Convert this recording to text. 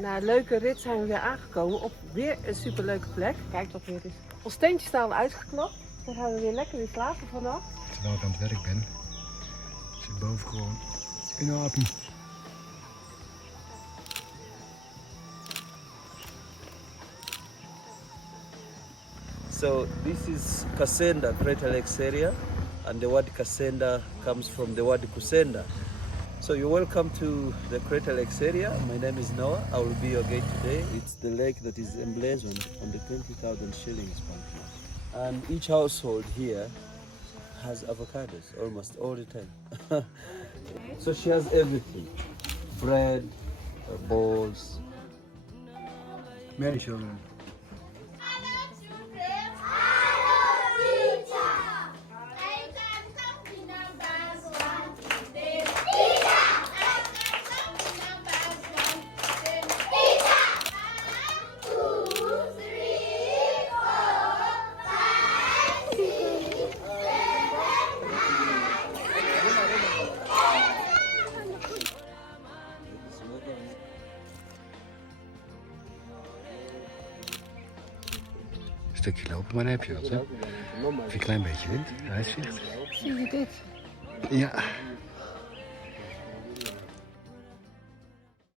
Na een leuke rit zijn we weer aangekomen op weer een superleuke plek. Kijk dat weer is. Ons tentje staat al uitgeklapt. Dan gaan we weer lekker weer slapen vannacht. Terwijl ik aan het werk ben, zit boven gewoon een aapje. So this is Kasenda, Greater Lakes area, and the word Kasenda comes from the word Kusenda. So you're welcome to the Greater Lakes area. My name is Noah. I will be your guide today. It's the lake that is emblazoned on the 20,000 shillings banknote. And each household here has avocados almost all the time. So she has everything: bread, balls. Many children. Een stukje lopen, maar dan heb je wat, hè? Even een klein beetje wind, uitzicht. Zie je dit? Ja,